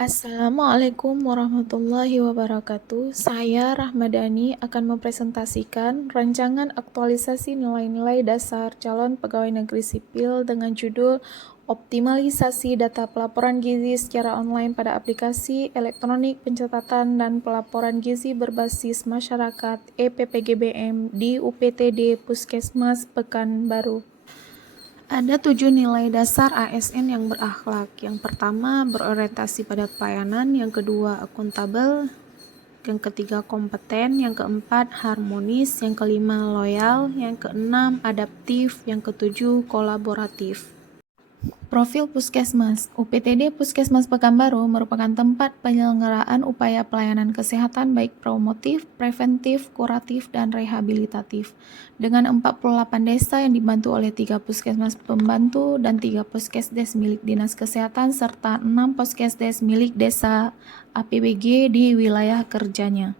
Assalamualaikum warahmatullahi wabarakatuh. Saya Rahmadani akan mempresentasikan rancangan aktualisasi nilai-nilai dasar calon pegawai negeri sipil dengan judul Optimalisasi data pelaporan gizi secara online pada aplikasi elektronik pencatatan dan pelaporan gizi berbasis masyarakat (EPPGBM) di UPTD Puskesmas Pekanbaru. Ada 7 nilai dasar ASN yang berakhlak. Yang pertama, berorientasi pada pelayanan. Yang kedua, akuntabel. Yang ketiga, kompeten. Yang keempat, harmonis. Yang kelima, loyal. Yang keenam, adaptif. Yang ketujuh, kolaboratif. Profil Puskesmas. UPTD Puskesmas Pekanbaru merupakan tempat penyelenggaraan upaya pelayanan kesehatan baik promotif, preventif, kuratif, dan rehabilitatif. Dengan 48 desa yang dibantu oleh 3 puskesmas pembantu dan 3 puskesdes milik Dinas Kesehatan serta 6 puskesdes milik desa APBG di wilayah kerjanya.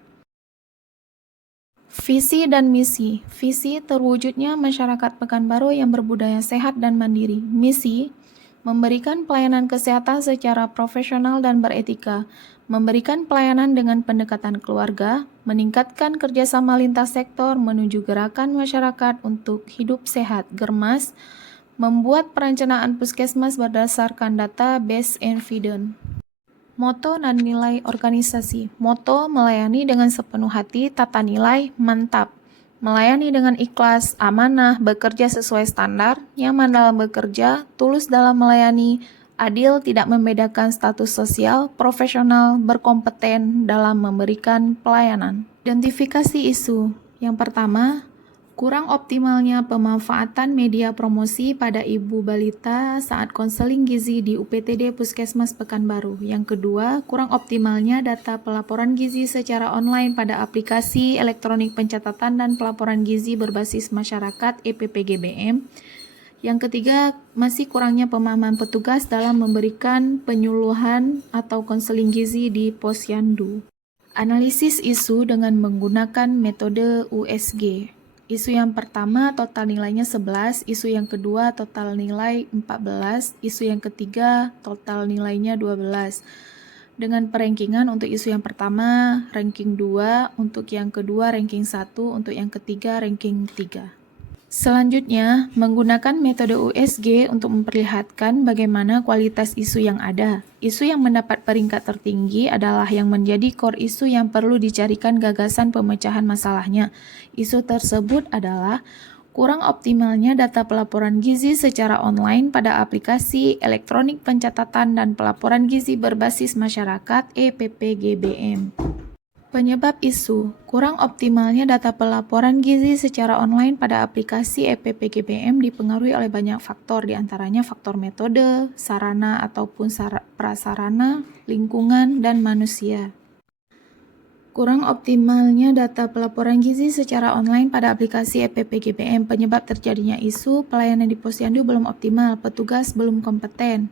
Visi dan misi. Visi terwujudnya masyarakat Pekanbaru yang berbudaya sehat dan mandiri. Misi, memberikan pelayanan kesehatan secara profesional dan beretika, memberikan pelayanan dengan pendekatan keluarga, meningkatkan kerjasama lintas sektor menuju gerakan masyarakat untuk hidup sehat, germas, membuat perencanaan puskesmas berdasarkan data based evidence. Moto dan nilai organisasi. Moto, melayani dengan sepenuh hati, tata nilai, mantap. Melayani dengan ikhlas, amanah, bekerja sesuai standar, nyaman dalam bekerja, tulus dalam melayani, adil, tidak membedakan status sosial, profesional, berkompeten dalam memberikan pelayanan. Identifikasi isu. Yang pertama, kurang optimalnya pemanfaatan media promosi pada ibu balita saat konseling gizi di UPTD Puskesmas Pekanbaru. Yang kedua, kurang optimalnya data pelaporan gizi secara online pada aplikasi elektronik pencatatan dan pelaporan gizi berbasis masyarakat (EPPGBM). Yang ketiga, masih kurangnya pemahaman petugas dalam memberikan penyuluhan atau konseling gizi di posyandu. Analisis isu dengan menggunakan metode USG. Isu yang pertama total nilainya 11, isu yang kedua total nilai 14, isu yang ketiga total nilainya 12. Dengan perankingan untuk isu yang pertama ranking 2, untuk yang kedua ranking 1, untuk yang ketiga ranking 3. Selanjutnya, menggunakan metode USG untuk memperlihatkan bagaimana kualitas isu yang ada. Isu yang mendapat peringkat tertinggi adalah yang menjadi core isu yang perlu dicarikan gagasan pemecahan masalahnya. Isu tersebut adalah kurang optimalnya data pelaporan gizi secara online pada aplikasi elektronik pencatatan dan pelaporan gizi berbasis masyarakat (EPPGBM). Penyebab isu, kurang optimalnya data pelaporan gizi secara online pada aplikasi EPPGBM dipengaruhi oleh banyak faktor, diantaranya faktor metode, sarana ataupun prasarana, lingkungan, dan manusia. Kurang optimalnya data pelaporan gizi secara online pada aplikasi EPPGBM. Penyebab terjadinya isu, pelayanan di posyandu belum optimal, petugas belum kompeten.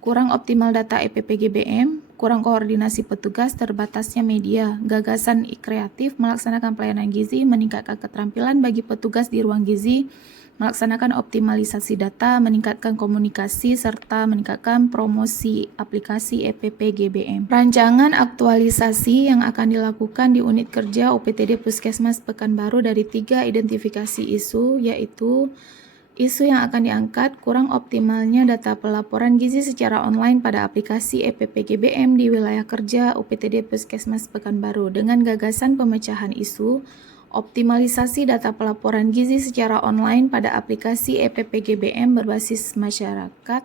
Kurang optimal data EPPGBM, kurang koordinasi petugas, terbatasnya media, gagasan kreatif, melaksanakan pelayanan gizi, meningkatkan keterampilan bagi petugas di ruang gizi, melaksanakan optimalisasi data, meningkatkan komunikasi, serta meningkatkan promosi aplikasi EPPGBM. Rancangan aktualisasi yang akan dilakukan di unit kerja UPTD Puskesmas Pekanbaru dari 3 identifikasi isu, yaitu isu yang akan diangkat, kurang optimalnya data pelaporan gizi secara online pada aplikasi EPPGBM di wilayah kerja UPTD Puskesmas Pekanbaru dengan gagasan pemecahan isu, optimalisasi data pelaporan gizi secara online pada aplikasi EPPGBM berbasis masyarakat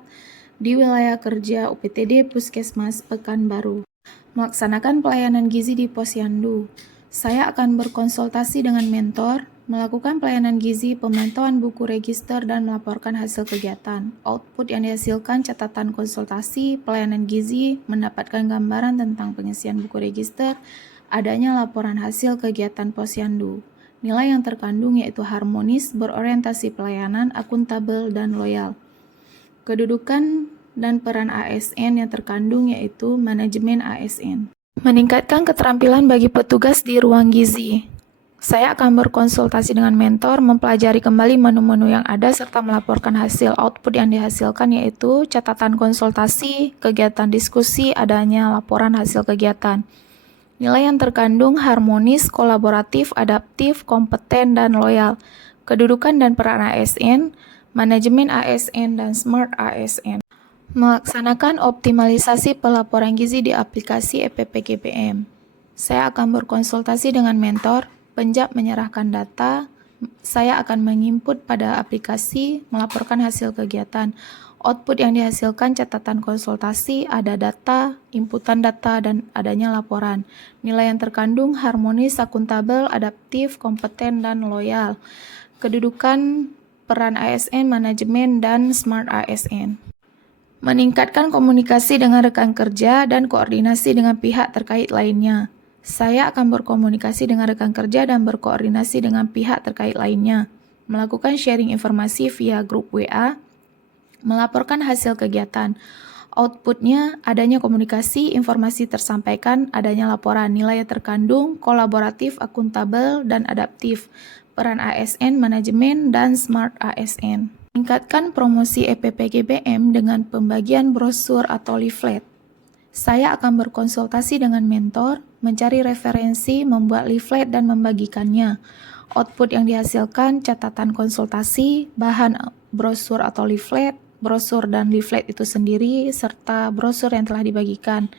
di wilayah kerja UPTD Puskesmas Pekanbaru. Melaksanakan pelayanan gizi di posyandu. Saya akan berkonsultasi dengan mentor, melakukan pelayanan gizi, pemantauan buku register, dan melaporkan hasil kegiatan. Output yang dihasilkan catatan konsultasi, pelayanan gizi, mendapatkan gambaran tentang pengisian buku register, adanya laporan hasil kegiatan posyandu. Nilai yang terkandung yaitu harmonis, berorientasi pelayanan, akuntabel, dan loyal. Kedudukan dan peran ASN yang terkandung yaitu manajemen ASN. Meningkatkan keterampilan bagi petugas di ruang gizi. Saya akan berkonsultasi dengan mentor, mempelajari kembali menu-menu yang ada, serta melaporkan hasil output yang dihasilkan, yaitu catatan konsultasi, kegiatan diskusi, adanya laporan hasil kegiatan. Nilai yang terkandung harmonis, kolaboratif, adaptif, kompeten, dan loyal. Kedudukan dan peran ASN, manajemen ASN, dan smart ASN. Melaksanakan optimalisasi pelaporan gizi di aplikasi EPPGPM. Saya akan berkonsultasi dengan mentor, penjab menyerahkan data, saya akan menginput pada aplikasi, melaporkan hasil kegiatan. Output yang dihasilkan catatan konsultasi, ada data, inputan data, dan adanya laporan. Nilai yang terkandung harmonis, akuntabel, adaptif, kompeten, dan loyal. Kedudukan peran ASN, manajemen, dan smart ASN. Meningkatkan komunikasi dengan rekan kerja dan koordinasi dengan pihak terkait lainnya. Saya akan berkomunikasi dengan rekan kerja dan berkoordinasi dengan pihak terkait lainnya. Melakukan sharing informasi via grup WA. Melaporkan hasil kegiatan. Outputnya adanya komunikasi, informasi tersampaikan, adanya laporan. Nilai yang terkandung, kolaboratif, akuntabel, dan adaptif. Peran ASN, manajemen, dan smart ASN. Tingkatkan promosi EPPGPM dengan pembagian brosur atau leaflet. Saya akan berkonsultasi dengan mentor, mencari referensi, membuat leaflet, dan membagikannya. Output yang dihasilkan, catatan konsultasi, bahan brosur atau leaflet, brosur dan leaflet itu sendiri, serta brosur yang telah dibagikan.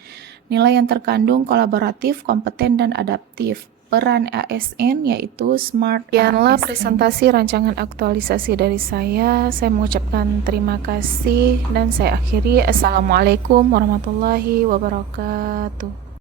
Nilai yang terkandung kolaboratif, kompeten, dan adaptif. Peran ASN yaitu Smart Sekianlah ASN. presentasi rancangan aktualisasi dari saya. Saya mengucapkan terima kasih dan saya akhiri. Assalamualaikum warahmatullahi wabarakatuh.